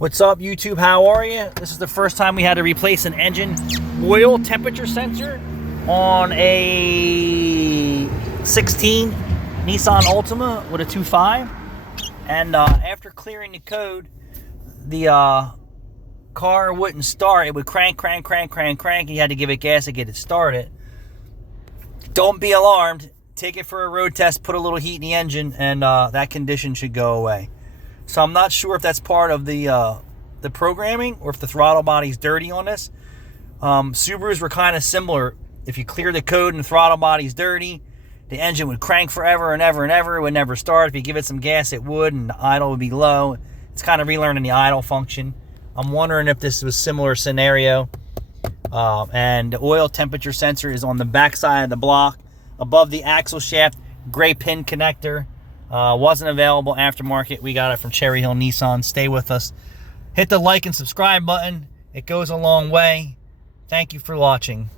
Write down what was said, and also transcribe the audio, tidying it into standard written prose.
What's up, YouTube? How are you? This is the first time we had to replace an engine oil temperature sensor on a 16 Nissan Altima with a 2.5. And after clearing the code, the car wouldn't start. It would crank. You had to give it gas to get it started. Don't be alarmed. Take it for a road test, put a little heat in the engine, and that condition should go away. So I'm not sure if that's part of the programming or if the throttle body's dirty on this. Subarus were kind of similar. If you clear the code and the throttle body's dirty, the engine would crank forever and ever and ever. It would never start. If you give it some gas, it would, and the idle would be low. It's kind of relearning the idle function. I'm wondering if this was a similar scenario. And the oil temperature sensor is on the back side of the block, above the axle shaft, gray pin connector. Wasn't available aftermarket. We got it from Cherry Hill Nissan. Stay with us. Hit the like and subscribe button. It goes a long way. Thank you for watching.